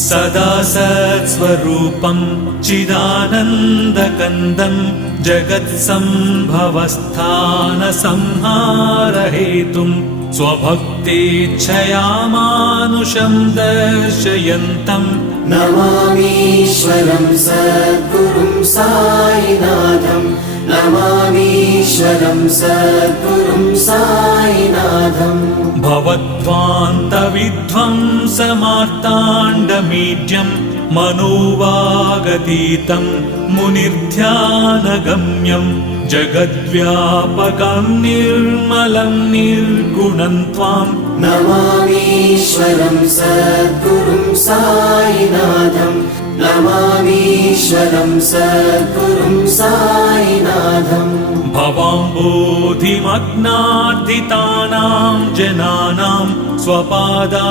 सदा सत्स्वरूपं चिदानन्दकन्दं जगत्सम्भवस्थानसंहारहेतुं स्वभक्तेच्छया मानुषं दर्शयन्तम् नमामीश्वरं सद्गुरुं साईनाथं नमामीश्वरं सद्गुरुं साईनाथम् भवध्वान्तविध्वंसमार्ताण्डमीड्यं मनोवागतीतं मुनिर्ध्यानगम्यं जगद्व्यापकं निर्मलं निर्गुणं त्वां नमामीश्वरं सद्गुरुं साईनाथं नमामीश्वरं सद्गुरुं साईनाथम् भवाम्बोधिमग्नार्दितानां जनानां स्वपादाश्रितानां